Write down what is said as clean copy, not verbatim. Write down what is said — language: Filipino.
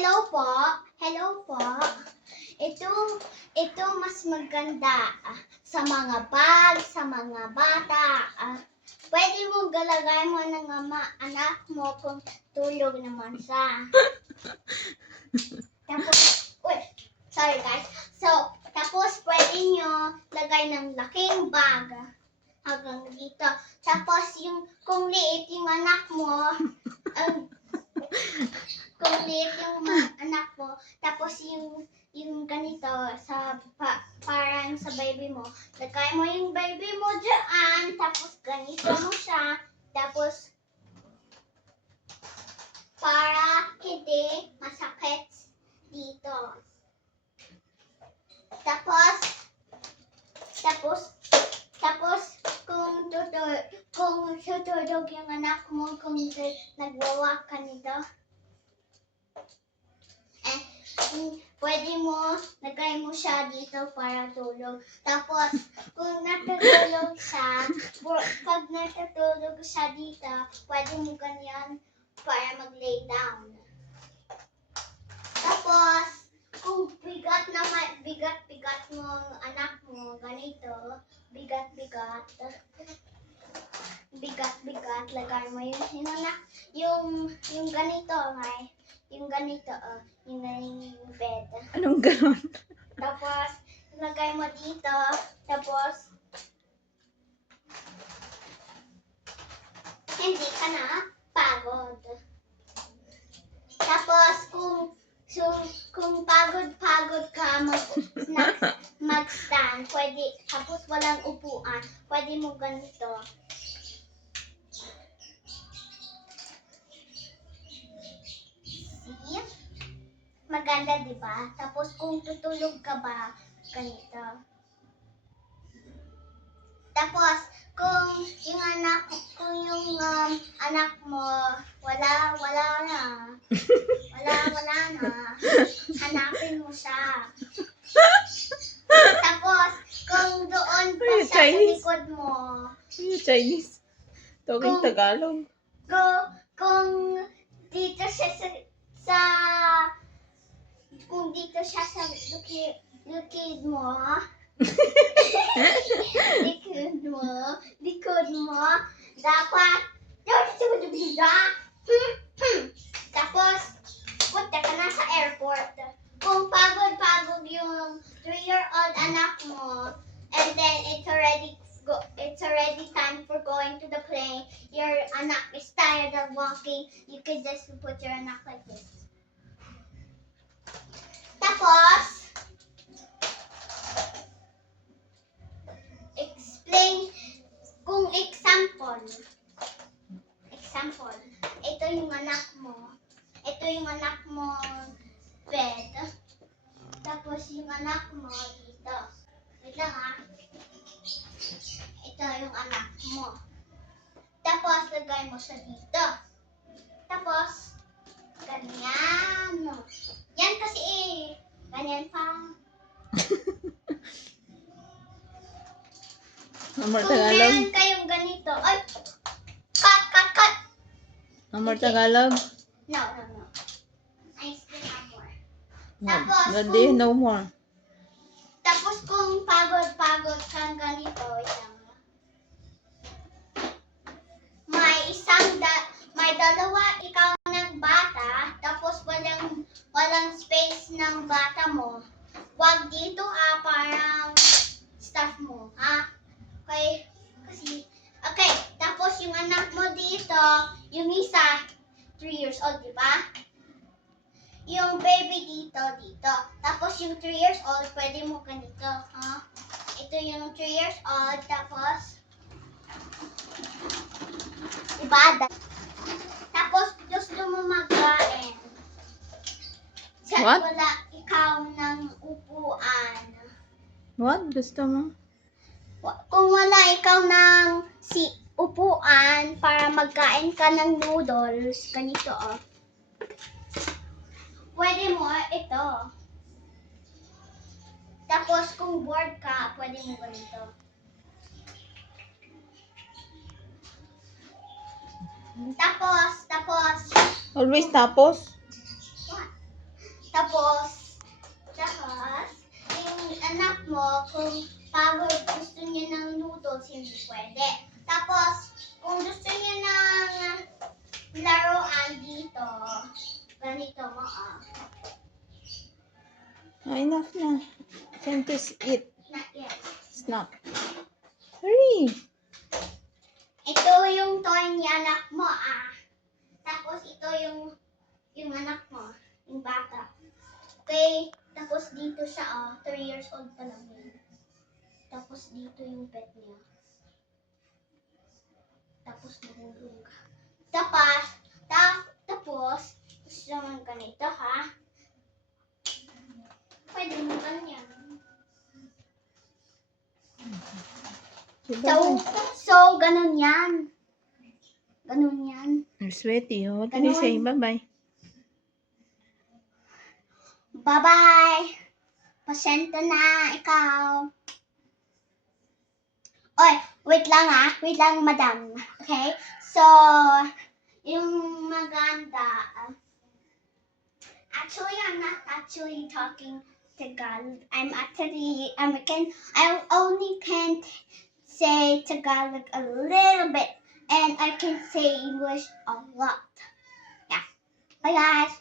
Hello po. Hello po. Ito mas maganda sa mga bag, sa mga bata. Pwede mo galagay mo ng anak mo kung tulog naman siya. Tapos, sorry guys. So, tapos pwede nyo lagay ng laking bag hanggang dito. Tapos kung liit yung anak mo, kung liit yung anak mo, tapos yung ganito sa parang sa baby mo, lagay mo yung baby mo dyan, tapos ganito mo siya, tapos para hindi masakit dito. Tapos kung tutulog yung anak mo, kung nagwawak ka nito, pwede mo, lagay mo siya dito para tulog. Tapos, kung natutulog siya, pag natutulog siya dito, pwede mo ganyan para mag-lay down. Tapos, kung bigat mo ang anak mo, ganito, bigat, lagay mo yung anak, yung ganito, yung ganito, yung bed. Anong ganon? Tapos, lagay mo dito, tapos, hindi ka na pagod. Tapos, kung pagod ka mag-stand, pwede, tapos walang upuan, pwede mo ganito. See? Maganda, di ba? Tapos kung tutulog ka ba, ganito. Tapos, kung yung anak mo, wala na, hanapin mo siya. Tapos, kung doon pa siya sa likod mo, Chinese. Talking Tagalog. kung dito siya sa likod mo, dapat, tapos, punta ka na sa airport. Kung pagod yung 3-year-old anak mo, and then it's already time for going to the plane, your anak is tired of walking, you can just put your anak like this. Tapos, explain, kung example, ito yung anak mo, bed, tapos yung anak mo dito. Wait lang ito yung anak mo. Tapos, lagay mo siya dito. Tapos, ganyan. Yan kasi ganyan pa. Amor Kung Tagalog. meron kayong ganito, cut. Amor Tagalog. No. I still have more. No more. Tapos kung pagod kang ganito, may dalawa ikaw ng bata, tapos walang space ng bata mo. Wag dito parang stuff mo, Okay, tapos yung anak mo dito, yung isa, 3 years old, di ba? Yung baby dito. Tapos yung 3 years old, pwede mo ganito, Ito yung 3 years old, tapos, diba? Tapos, gusto mo magkain. What? Wala ikaw ng upuan. What? Gusto mo? Kung wala ikaw ng upuan para magkain ka ng noodles, ganito, pwede mo ito. Tapos kung bored ka, pwede mo ganito. Tapos, Always tapos? what? Tapos, yung anak mo, kung pagod gusto niya ng noodles, hindi pwede. Tapos, kung gusto niya ng laruan dito, ganito mo, Enough na. Time to eat. Not yet. Snack. Hurry! Ito yung toy ni anak mo, Tapos, ito yung anak mo, yung bata. Okay? Tapos, dito siya, 3 years old pa lang yun. Tapos, dito yung pet niya. Tapos, nahulog. Tapos, gusto naman ganito, ha? Pwede mo ganyan. So, ganun yan. Ganun yan. I'm sweaty. What can you say? Bye-bye. Bye-bye! Pasensya na, ikaw. Oy, wait lang, Wait lang, madam. Okay? So, yung maganda. Actually, I'm not actually talking Tagalog. I'm actually American. I only can say Tagalog a little bit. And I can say English a lot. Yeah. Bye, guys.